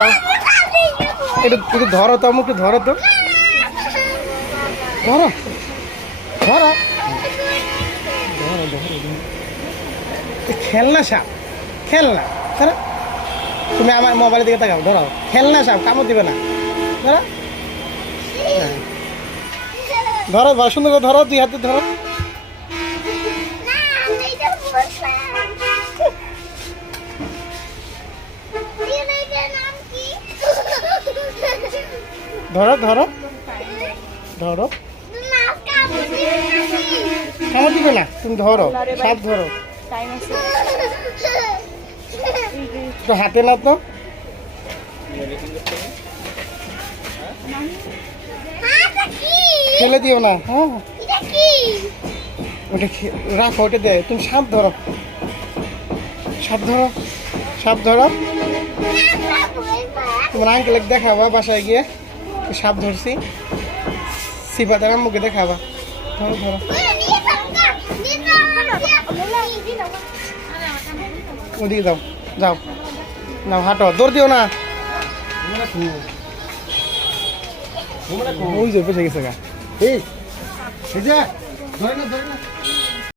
একটু ধরো তো, আমাকে ধরো তো, ধরো ধরো ধরো ধরো। খেলনা সাপ, খেলনা ধরো। তুমি আমার মোবাইলের দিকে তাকাও, ধরো খেলনা সাপ, কামড় দিবে না। ধরো ধরো, ভালো সুন্দর করে ধরো, দুই হাতে ধরো। ধরো ধরো ধরো, কামড় দিবে না, তুমি ধরো, সাপ ধরো। তো হাতে না তো, ফেলে দিও না। হ্যাঁ ওটা রাখো, ওটা দেয়। তুমি সাপ ধরো, সাপ ধরো, সাপ ধরো। তোমার আঙ্কেলে দেখাবা বাসায় গিয়ে সাপ ধরছি, সিফাতের আম্মুকে দেখাবা। ধরো ধরো, ওদিকে যাও, যাও না, হাঁটো, দৌড় দিও না। ওই যে বসে গেছে গা, এই যে ধরে না, ধরে না।